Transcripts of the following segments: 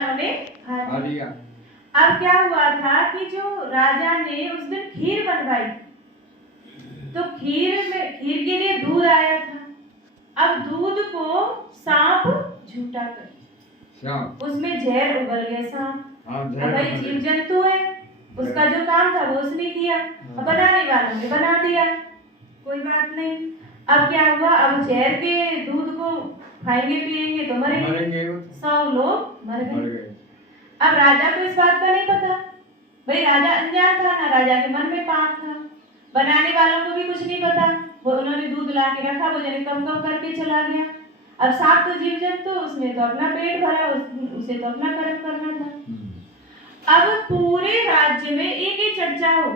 ने खा लिया। अब क्या हुआ था कि जो राजा ने उस दिन खीर बनवाई, तो खीर के लिए दूध आया था। अब दूध को सांप झूठा कर, उसमें जहर उगल गया सांप। अब भाई जीव जंतु है, उसका जो काम था वो उसने किया, अब बनाने वालों ने बना दिया, कोई बात नहीं। अब क्या हुआ, अब जहर के दूध को खाएंगे पिएंगे तो मरेंगे, 100 लोग मर गए। अब राजा को इस बात का नहीं पता, भाई राजा अनजान था ना, राजा के मन में पाप था, बनाने वालों को भी कुछ नहीं पता, वो उन्होंने दूध ला के रखा, वो जने कम कम करके चला गया। अब सांप तो जीव जंतु, उसने तो अपना पेट भरा, उसे तो अपना कर्म करना था। अब पूरे राज्य में एक ही चर्चा हो,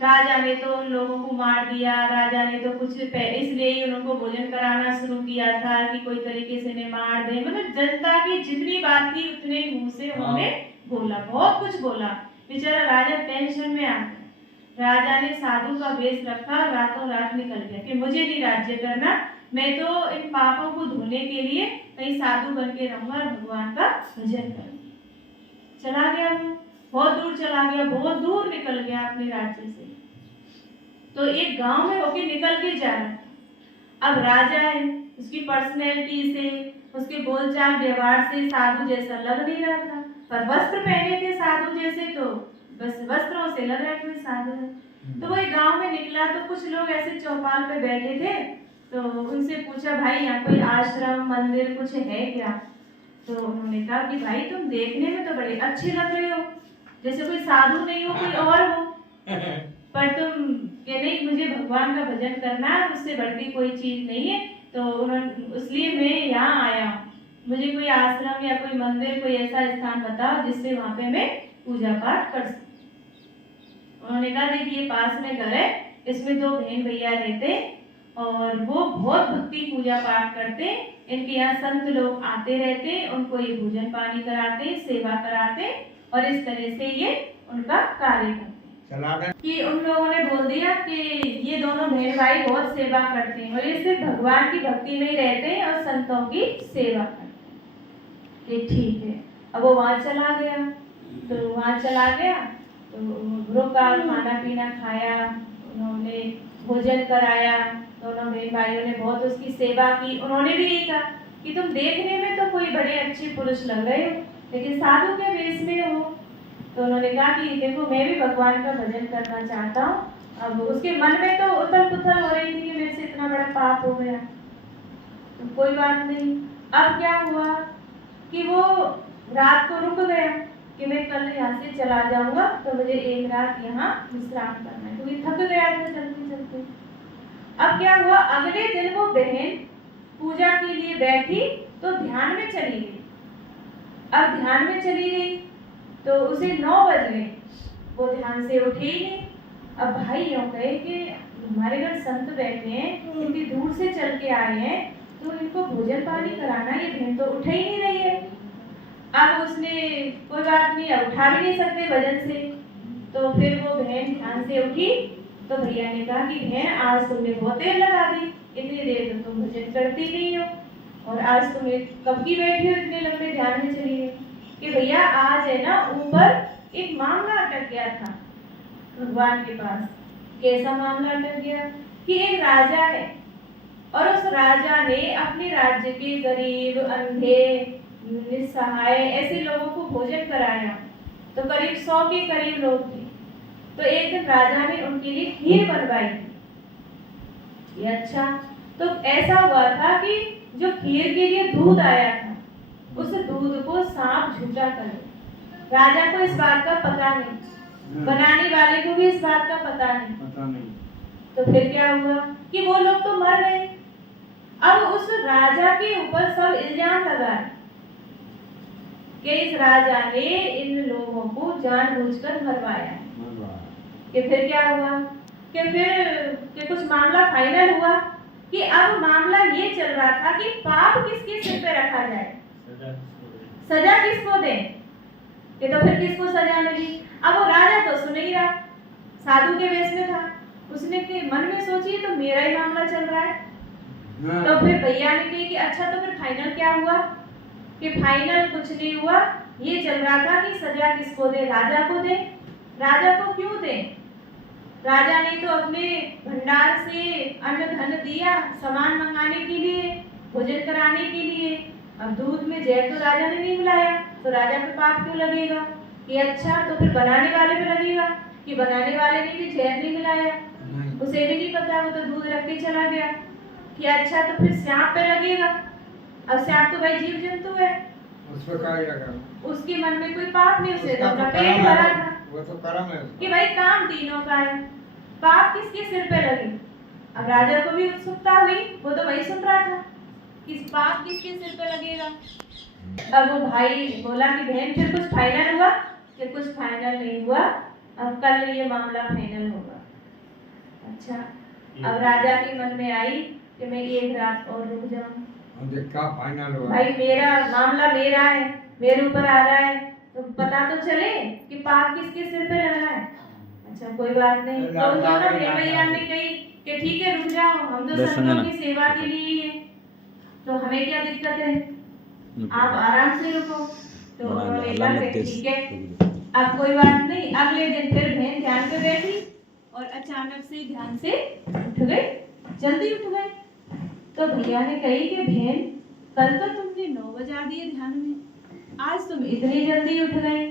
राजा ने तो उन लोगों को मार दिया, राजा ने तो कुछ इसलिए ही उनको भोजन कराना शुरू किया था कि कोई तरीके से ने मार दे। मतलब जनता की जितनी बात थी उतने मुंह से उन्होंने बोला, बहुत कुछ बोला। बेचारा राजा टेंशन में आ गया। राजा ने साधु का वेश रखा, रातों रात निकल गया कि मुझे नहीं राज्य करना, मैं तो इन पापों को धोने के लिए कहीं साधु बन के रहूंगा और भगवान का भजन करूंगा। चला गया, बहुत दूर चला गया, बहुत दूर निकल गया अपने राज्य से। तो एक गांव में होके निकल के जा रहा था। अब राजा है, उसकी पर्सनैलिटी से, उसके बोलचाल व्यवहार से साधु जैसा लग नहीं रहा था, पर वस्त्र पहने थे साधु जैसे, तो बस वस्त्रों से लग रहा था साधु है। तो वो एक गांव में निकला तो कुछ लोग ऐसे चौपाल पे बैठे थे, तो उनसे पूछा, भाई यहाँ कोई आश्रम मंदिर कुछ है क्या? तो उन्होंने कहा कि भाई तुम देखने में तो बड़े अच्छे लग रहे हो, जैसे कोई साधु नहीं हो कोई और हो, पर तुम के नहीं, मुझे भगवान का भजन करना है, उससे बढ़ के कोई चीज नहीं है, तो उन्होंने इसलिए मैं यहाँ आया हूँ, मुझे कोई आश्रम या कोई मंदिर कोई ऐसा स्थान बताओ जिससे वहाँ पे मैं पूजा पाठ कर सकूं। उन्होंने कहा देखिए पास में घर है, इसमें 2 बहन भैया रहते और वो बहुत भक्ति पूजा पाठ करते, इनके यहाँ संत लोग आते रहते, उनको ये भोजन पानी कराते, सेवा कराते और इस तरह से ये उनका कार्य करते कि उन लोगों ने बोल दिया कि ये दोनों बहन भाई बहुत सेवा करते हैं और ये सिर्फ भगवान की भक्ति में ही रहते हैं और संतों की सेवा करते हैं। ठीक है, अब वो वहाँ चला गया, तो वहाँ चला गया तो रुका, खाना पीना खाया, उन्होंने भोजन कराया, दोनों बहन भाइयों ने बहुत उसकी सेवा की। उन्होंने भी यही कहा कि तुम देखने में तो कोई बड़े अच्छे पुरुष लग रहे हो, लेकिन साधु के वेश में हो। तो उन्होंने कहा कि देखो मैं भी भगवान का भजन करना चाहता हूँ। अब उसके मन में तो उथल पुथल हो रही थी कि मेरे से इतना बड़ा पाप हो गया, तो कोई बात नहीं। अब क्या हुआ कि वो रात को रुक गया कि मैं कल यहाँ से चला जाऊंगा, तो मुझे एक रात यहाँ विश्राम करना है, क्योंकि थक गया था चलते चलते। अब क्या हुआ, अगले दिन वो बहन पूजा के लिए बैठी तो ध्यान में चली गई। अब ध्यान में चली गई तो उसे 9 बज गए, वो ध्यान से उठी ही नहीं। अब भाई यूँ कहे कि हमारे घर संत बैठे हैं, इतनी दूर से चल के आए हैं, तो इनको भोजन पानी कराना, ये बहन तो उठ ही नहीं रही है। अब उसने कोई बात नहीं, अब उठा भी नहीं सकते वजन से, तो फिर वो बहन ध्यान से उठी तो भैया ने कहा कि बहन आज तुमने बहुत देर लगा दी, इतनी देर तो तुम भजन करती नहीं हो, और आज तुम कब की बैठी हो इतने लंबे ध्यान में चली गई। कि भैया आज है ना ऊपर एक मामला अटक गया था भगवान के पास। कैसा मामला अटक गया कि एक राजा है और उस राजा ने अपने राज्य के गरीब अंधे निस्सहाय ऐसे लोगों को भोजन कराया, तो करीब 100 के करीब लोग थे। तो एक दिन राजा ने उनके लिए खीर बनवाई। ये अच्छा, तो ऐसा हुआ था कि जो खीर के लिए दूध आया था उस दूध को सांप झूठा कर, राजा को इस बात का पता नहीं, बनाने वाले को भी इस बात का पता नहीं। तो फिर क्या हुआ कि वो लोग तो मर गए। अब उस राजा के ऊपर सब इल्जाम लगाए कि इस राजा ने इन लोगों को जानबूझकर मरवाया। कि फिर क्या हुआ कि फिर कुछ मामला फाइनल हुआ कि अब मामला ये चल रहा था कि पाप किसके सिर पे रखा जाए, सजा किसको दे, कि तो फिर किसको सजा मिली। अब वो राजा तो सुन ही रहा, साधु के वेश में था, उसने के मन में सोची तो मेरा ही मामला चल रहा है। तो फिर भैया ने कही कि अच्छा तो फिर फाइनल क्या हुआ कि फाइनल कुछ नहीं हुआ। ये चल रहा था कि सजा किसको दे, राजा को दे। राजा को क्यों दे? राजा ने तो अपने भंडार से अन्न धन दिया सामान मंगाने के लिए, भोजन कराने के लिए। अब दूध में जहर तो राजा ने नहीं मिलाया, तो राजा पे पाप क्यों लगेगा? कि अच्छा तो फिर बनाने वाले पे लगेगा कि बनाने वाले ने भी जहर नहीं मिलाया, उसे भी नहीं पता, वो तो दूध रख के चला गया। कि अच्छा तो फिर सांप पे लगेगा। अब सांप तो भाई जीव जंतु है, उस पर क्या लगा? उसके मन में कोई पाप नहीं, उसे उसका तो तो पेट कर्म भरा है, था वो तो कर्म है उसका। कि भाई काम तीनों का है, पाप किसके सिर पे लगे? अब राजा को भी उत्सुकता हुई, वो तो वही सुन रहा था कि पाप किसके सिर पे लगेगा। अब वो भाई बोला कि बहन फिर कुछ फाइनल हुआ? फिर कुछ फाइनल नहीं हुआ, अब कल ये मामला फाइनल होगा। अच्छा, अब राजा के मन में आई कि मैं एक रात और रुक जाऊं। हम देखा फाइनल हुआ। भाई मेरा मामला मेरा है, मेरे ऊपर आ रहा है, तो पता तो चले कि पाप किसके सिर पे लग रहा है। अच्छा कोई बात नहीं, तो दोनों भैया ने कही कि ठीक है रुक जाओ, हम तो संतों की सेवा के लिए ही है, तो हमें क्या दिक्कत है, आप आराम से रुको। तो उन्होंने कहा कि ठीक है, अब कोई बात नहीं। अगले दिन फिर बहन ध्यान पे बैठी और अचानक से ध्यान से उठ गई, जल्दी उठ गई। तो भैया ने कही कि बहन कल तो तुमने 9 बजा दिए ध्यान में, आज तुम इतनी जल्दी उठ गई,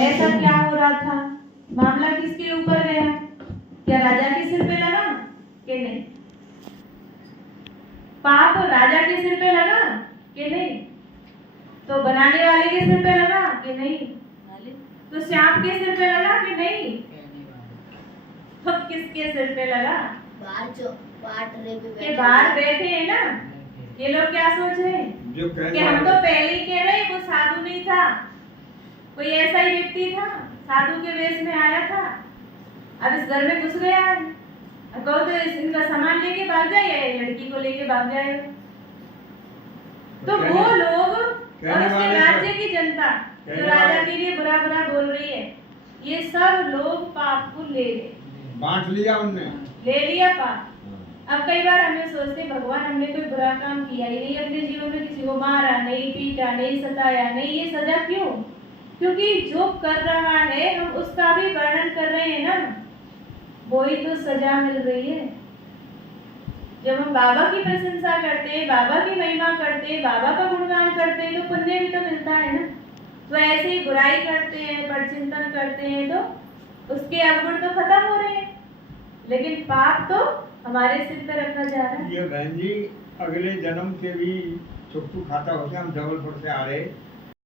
ऐसा क्या हो रहा था? मामला किसके ऊपर गया? क्या राजा के सिर पे लगा कि नहीं? पाप राजा के सिर पे लगा कि नहीं? तो बनाने वाले के सिर पे लगा कि नहीं? तो सांप के सिर पे लगा कि नहीं? तो किसके सिर पे लगा? के बाहर बैठे हैं ना, ये लोग क्या सोच रहे हैं कि हम तो पहले ही कह रहे, वो साधु नहीं था, कोई ऐसा ही व्यक्ति था, साधु के वेश में आया था, अब इस घर में घुस गया है, कहो तो इनका सामान लेके भाग जाए, लड़की को लेके भाग जाए। तो वो लोग और उसके राज्य की जनता जो राजा के लिए बुरा बुरा बोल रही है, ये सब लोग पाप को ले गए, बांट लिया उनने, ले लिया पाप। अब कई बार हमें सोचते भगवान हमने कोई बुरा काम किया ही नहीं, अपने जीवन में किसी को मारा नहीं, पीटा नहीं, सताया नहीं, ये सजा क्यों? क्योंकि जो कर रहा है हम उसका भी वर्णन कर रहे हैं ना, वही तो सजा मिल रही है। जब हम बाबा की प्रशंसा करते हैं, बाबा की महिमा करते हैं, बाबा का गुणगान करते हैं, तो पुण्य भी तो मिलता है ना। तो ऐसे ही बुराई करते हैं, परचिंतन करते हैं, तो उसके अवगुण तो खत्म हो रहे हैं, लेकिन पाप तो हमारे सिर पर रखा जा रहा है। ये बहन जी अगले जन्म के भी चुप्पू खाता होते, हम जबलपुर से आ रहे